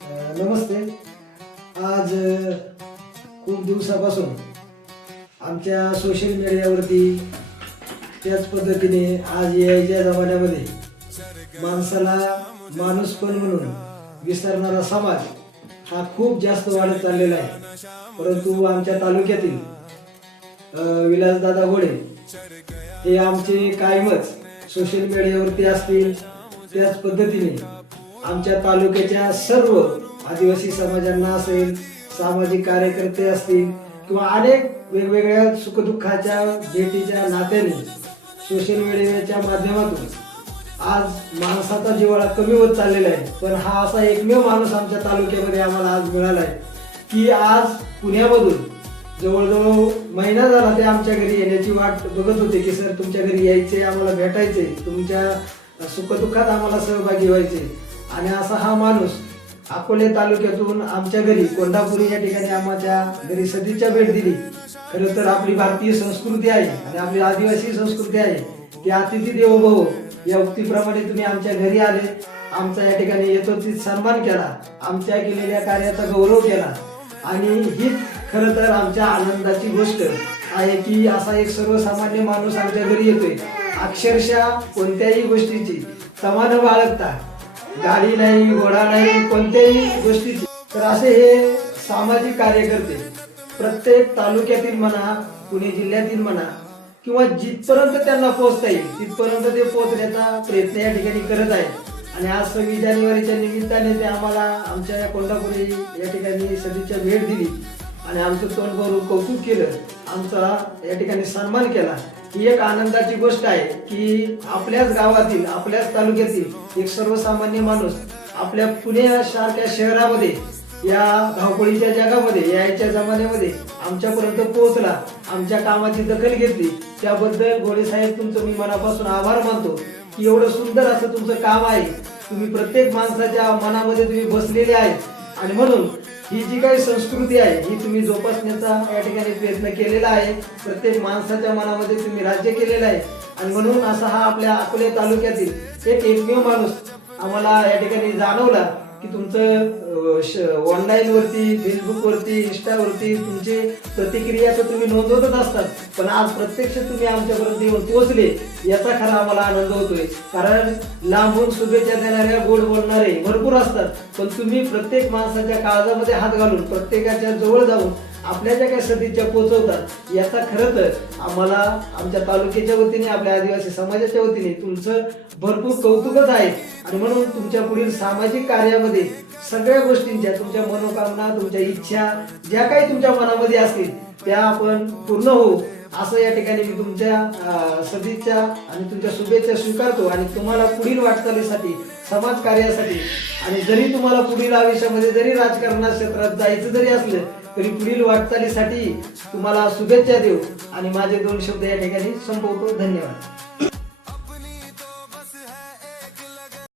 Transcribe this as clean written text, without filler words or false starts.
नमस्ते. आज खूप दिवसापासून आमच्या सोशल मीडियावरती त्याच पद्धतीने आज यायच्या जमान्यामध्ये माणसाला माणूसपण म्हणून विसरणारा समाज हा खूप जास्त वाढत चाललेला आहे. परंतु आमच्या तालुक्यातील विलासदादा घोडे हे आमचे कायमच सोशल मीडियावरती असतील, त्याच पद्धतीने आमच्या तालुक्याच्या सर्व आदिवासी समाजांना असेल, सामाजिक कार्यकर्ते असतील किंवा अनेक वेगवेगळ्या सुखदुःखाच्या भेटीच्या नात्याने सोशल मीडियाच्या माध्यमातून आज माणसाचा जिव्हाळा कमी होत चाललेला आहे. पण हा असा एकमेव माणूस आमच्या तालुक्यामध्ये आम्हाला आज मिळाला आहे की आज पुण्यामधून जवळजवळ महिना झाला ते आमच्या घरी येण्याची वाट बघत होते की सर तुमच्या घरी यायचे, आम्हाला भेटायचे, तुमच्या सुखदुःखात आम्हाला सहभागी व्हायचे. आणि असा हा माणूस अकोले तालुक्यातून आमच्या घरी कोंढापुरी या ठिकाणी आम्हाला घरी सदिच्छा भेट दिली. खरं तर आपली भारतीय संस्कृती आहे आणि आपली आदिवासी संस्कृती आहे की अतिथी देवो भव या उक्तीप्रमाणे तुम्ही आमच्या घरी आले, आमचा या ठिकाणी यथोचित सन्मान केला, आमच्या केलेल्या कार्याचा गौरव केला. आणि हीच खरं तर आमच्या आनंदाची गोष्ट आहे की असा एक सर्वसामान्य माणूस आमच्या घरी येतोय. अक्षरशः कोणत्याही गोष्टीची तमा न बाळगता, गाडी नाही, घोडा नाही, कोणत्याही गोष्टीची. तर असे हे सामाजिक कार्यकर्ते प्रत्येक तालुक्यातील म्हणा, पुणे जिल्ह्यातील म्हणा किंवा जिथपर्यंत त्यांना पोहोचता येईल तिथपर्यंत ते पोहोचण्याचा प्रयत्न या ठिकाणी करत आहेत. आणि आज 26 जानेवारीच्या निमित्ताने ते आम्हाला आमच्या या कोंढापुरी या ठिकाणी सदिच्छा भेट दिली आणि आमचं तोंड भरून कौतुक केलं, आमचा या ठिकाणी सन्मान केला. ही एक आनंदाची गोष्ट आहे की आपल्याच गावातील, आपल्याच तालुक्यातील एक सर्वसामान्य माणूस आपल्या पुण्यासारख्या शहरामध्ये या धावपळीच्या जगामध्ये यायच्या जमान्यामध्ये आमच्यापर्यंत पोहोचला, आमच्या कामाची दखल घेतली. त्याबद्दल घोडे साहेब तुमचं मी मनापासून आभार मानतो की एवढं सुंदर असं तुमचं काम आहे. तुम्ही प्रत्येक माणसाच्या मनामध्ये तुम्ही बसलेले आहेत आणि म्हणून ही जी काही संस्कृती आहे ही तुम्ही जोपासण्याचा या ठिकाणी प्रयत्न केलेला आहे. प्रत्येक माणसाच्या मनामध्ये तुम्ही राज्य केलेलं आहे आणि म्हणून असा हा आपल्या अकोले तालुक्यातील एक एकमेव माणूस आम्हाला या ठिकाणी जाणवला की तुमचं ऑनलाईन वरती, फेसबुक वरती, इंस्टावरती तुमची प्रतिक्रिया तर तुम्ही नोंदवतच असतात, पण आज प्रत्यक्ष तुम्ही आमच्यापर्यंत येऊन पोहोचले याचा खरा आम्हाला आनंद होतोय. कारण लांबून शुभेच्छा देणाऱ्या, गोड बोलणारे भरपूर असतात, पण तुम्ही प्रत्येक माणसाच्या काळजामध्ये हात घालून प्रत्येकाच्या जवळ जाऊन आपल्या ज्या काही सदिच्छा पोहोचवतात याचा खरं तर आम्हाला आमच्या तालुक्याच्या वतीने, आपल्या आदिवासी समाजाच्या वतीने तुमचं भरपूर कौतुकच आहे. आणि म्हणून तुमच्या पुढील सामाजिक कार्यामध्ये सगळ्या गोष्टींच्या, तुमच्या मनोकामना, तुमच्या इच्छा ज्या काही तुमच्या मनामध्ये असतील त्या आपण पूर्ण होऊ असं या ठिकाणी मी तुमच्या सदिच्छा आणि तुमच्या शुभेच्छा स्वीकारतो. आणि तुम्हाला पुढील वाटचालीसाठी, समाज कार्यासाठी आणि जरी तुम्हाला पुढील आयुष्यामध्ये जरी राजकारणा क्षेत्रात जायचं जरी असलं तरी पुढील वाटचालीसाठी तुम्हाला शुभेच्छा देऊ आणि माझे 2 शब्द या ठिकाणी संपवतो. धन्यवाद.